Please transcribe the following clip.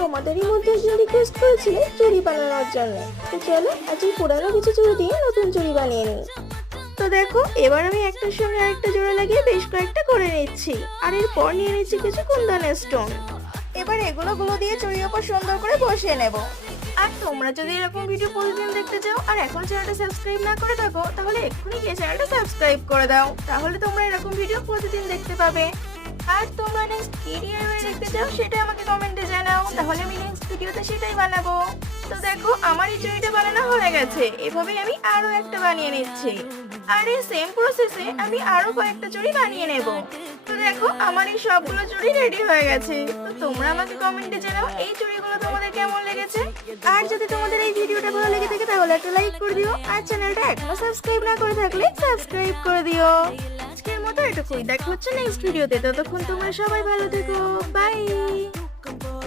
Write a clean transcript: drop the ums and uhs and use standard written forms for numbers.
তোমাদেরই মধ্যে একজন রিকোয়েস্ট করেছিলে চুড়ি বানানোর জন্য, তো চলো আজ এই পুরানো কিছু চুড়ি দিয়ে নতুন চুড়ি বানিয়ে নিই। তো দেখো এবার আমি একটার সঙ্গে আরেকটা জোড়া লাগিয়ে বেশ কয়েকটা করে নিচ্ছি, আর এরপর নিয়ে নিচ্ছি কিছু কুন্দনের স্টোন। এবার এগুলো দিয়ে চুড়ির ওপর সুন্দর করে বসিয়ে নেব। আর তোমরা যদি এরকম ভিডিও প্রতিদিন দেখতে চাও আর এখন চ্যানেলটা সাবস্ক্রাইব না করে থাকো, তাহলে এক্ষুনি গিয়ে চ্যানেলটা সাবস্ক্রাইব করে দাও, তাহলে তোমরা এরকম ভিডিও প্রতিদিন দেখতে পাবে। আর তোমরা নেক্সট কি ডিআইওয়াই দেখতে চাও সেটা আমাকে কমেন্টে জানাও, তাহলে আমি নেক্সট ভিডিওতে সেটাই বানাবো। তো দেখো আমার এই চুড়িটা বানানো হয়ে গেছে, এভাবেই আমি আরো একটা বানিয়ে নিচ্ছি। আর এই সেম প্রসেসে আমি আরো কয়েকটা চুড়ি বানিয়ে নেব। তো দেখো আমার এই সবগুলো চুড়ি রেডি হয়ে গেছে। তো তোমরা আমাকে কমেন্টে জানাও এই চুড়িগুলো তোমাদের কেমন লেগেছে। আর যদি তোমাদের এই ভিডিওটা ভালো লেগে থাকে তাহলে একটা লাইক করে দিও, আর চ্যানেলটা এখনো সাবস্ক্রাইব না করে থাকলে সাবস্ক্রাইব করে দিও। আজকের মতো এটুকুই, দেখা হচ্ছে নেক্সট ভিডিওতে। ততক্ষণ তোমরা সবাই ভালো থেকো, বাই।